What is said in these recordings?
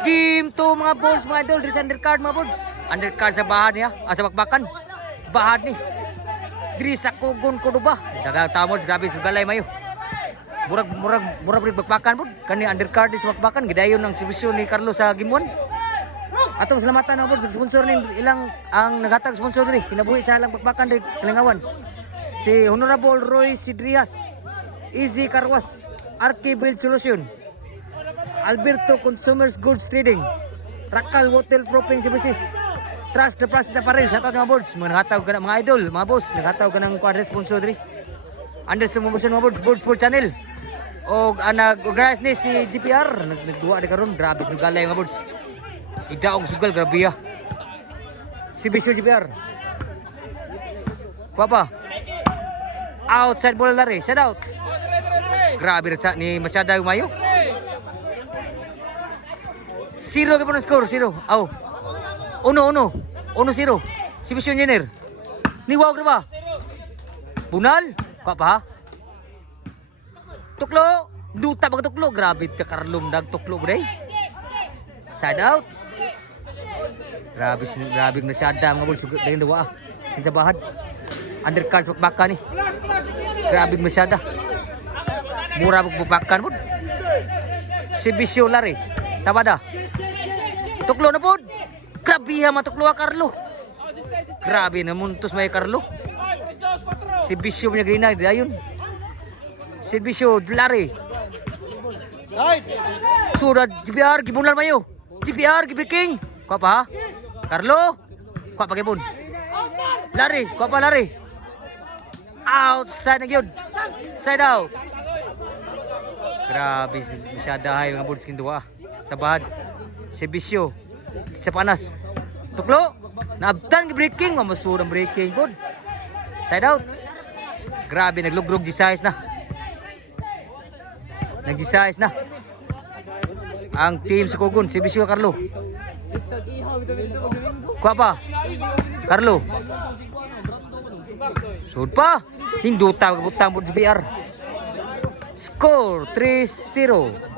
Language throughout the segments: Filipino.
Game to mga boss, mga idol. Diri sa undercard mga boss. Undercard sa bahad niya. Sa bakbakan. Bahad ni. Diri sa kugon ko ba? Dagang tamos, grabe sugalay mayo. Murag bakbakan po. Kani undercard sa bakbakan. Gidayon ang sibisyon ni Carlos sa game 1. Atong salamatan mga boss. Sponsor ni ilang ang naghatag sponsor diri. Kinabuhi sa ilang bakbakan diri Kalingawan. Si Honorable Roy Sidrias. Easy Carwas. Arki Build Solution. Alberto Consumers Goods Trading, Rakal Hotel Propping Services, Trust the Process Apparel. Shout out mga boards, mga nakataw ka na, mga idol, mga boss, nakataw ka ng quadra sponsor diri. Understand mo mga boards for channel. O nag-organize ni si GPR, nagduwa di karon, grabe sa galay mga boards. Idaog sugal, grabe ya. Si Bisyo GPR. Kuha pa. Outside ball lari, shout out. Grabe rin ni Masyada Umayo. 0 ka po na score, 0. Aw. 1-0. Si Vision Engineer. Niwag na ba? Bunal? Kwa pa ha? Tuklo. Duta bang tuklo. Grabe ka Karlom nagtuklo mo day. Side out. Grabe na syada mga boys. Dahil dawa ah. Sa bahad. Undercard sa bakbaka ni. Grabe masyada. Mura magbabakan mo. Si Vision lari. Tabada. Tuklo na po. Grabe ha matuklo ha Carlo. Grabe na muntos may Carlo. Si Bisyo niya grina. Ayun. Si Bisyo lari. Sudah GPR gibunal mayo. GPR gibiking. Kuha pa ha. Carlo. Kuha pa gibun. Lari. Kuha pa lari. Outside na gyud. Side out. Grabe masyada hay mga boards kinduwa. Sa bahad. Si Bisyo sa panas. Tuklo. Naabtan breaking. Mamasud ang breaking. Good. Side out. Grabe naglugrog G-size na. Nag-G-size na. Ang team sa Kugon. Si Bisyo Carlo. Kuha pa. Carlo. Sud pa. Hinduta. Butang po GPR. Score 3-0.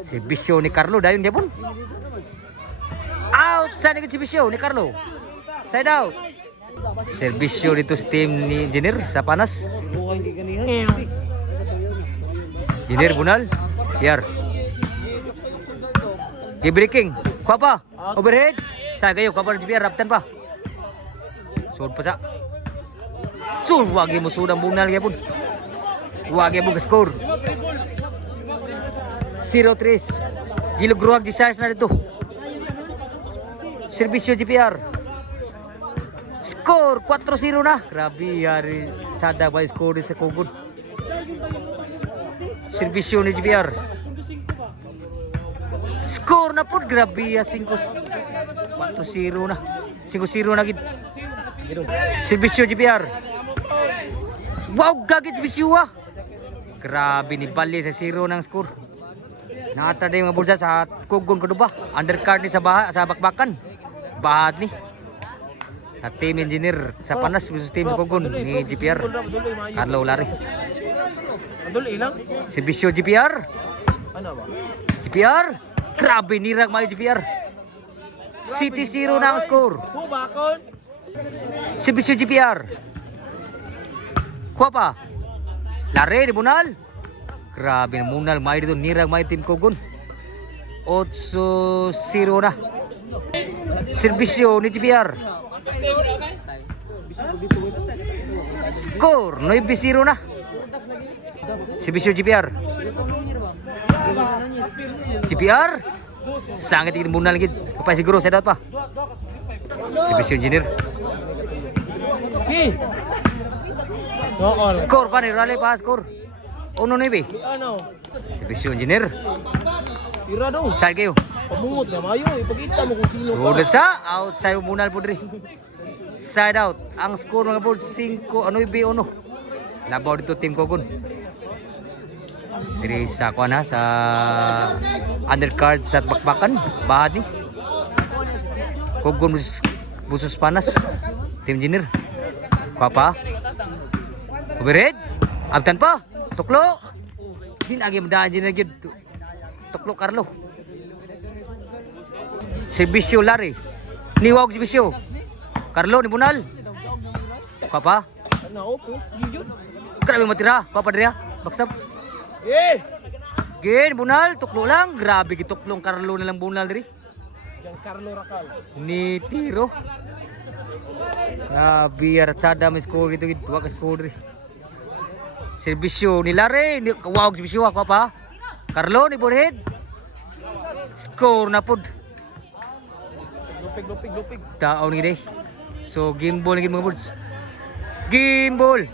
Si Bisyo ni Carlo dayon dia pun. Outside ni si Bisyo ni Carlo. Side out. Servisyo dito sa team ni Engineer sa panas. Engineer Bunal. Yar. Breaking. Kuha pa. Overhead. Sa kayo kuha pa ni GPR raptan pa. Sud pa sa. Sud wagi mo sud ang Bunal gyapon. Wagi mo ka-score. 0-3. Gilugruhag di size na dito. Servisyo GPR. Score 4-0 na. Grabe yari. Sada ba score sa Kugon. Servisyo ni GPR. Score na po. Grabe ya 4-0 na. 5-0 na gid. Servisyo GPR. Wow, gagit servisyo ah. Grabe ni bali sa 0 ng score. Nakata din mga bulsa sa Kugon ko ba? Undercard ni sa bakbakan. Bahad ni. At team engineer sa panas versus team sa Kugon ni GPR. Carlo lari. Si Bisyo GPR. Ano ba? GPR. Grabe nirag mga GPR. City 0 na ang score. Si Bisyo GPR. Kuha pa. Lari di Bunal. Grabe na Munal, may dito nirag may team Kugon. 8-0 na. Servisyo ni GPR. Score 9-0 na. Servisyo GPR. GPR. Sangit ikin Munal gid. Pa siguro sa dapat pa. Servisyo Engineer. Score pa ni Raleigh pa score. 1-9. Ano? Servisyo Engineer. Tira daw. Side kayo. Pamungot na mayo. Ipakita mo kung sino ka. Sulit sa outside Bunal po diri. Side out. Ang score mga board 5-9-1. Labaw dito team Kugon. Diri sa kuana sa undercard sa bakbakan. Bahad ni. Kugon busus panas. Team Engineer. Kuha pa. Overhead. Abtan pa. Tuklo. Hinagi madaan din na gyud. Tuklo Carlo. Servisyo Larry. Niwag servisyo. Carlo ni Bunal. Papa. Ano ko? Yun. Grabe matira. Papa Drea. Baksab. Eh! Gin Bunal, tuklo lang. Grabe gituklong Carlo na lang Bunal diri. Giancarlo Racal. Ni tiro. Grabe aratsada may score dito gid. Wa ka score diri. Servisyo ni Larry. Wow servisyo ako pa. Carlo ni Borhead. Score na pod. Lupig. Taon ni day. So game ball lagi mga birds. Game ball.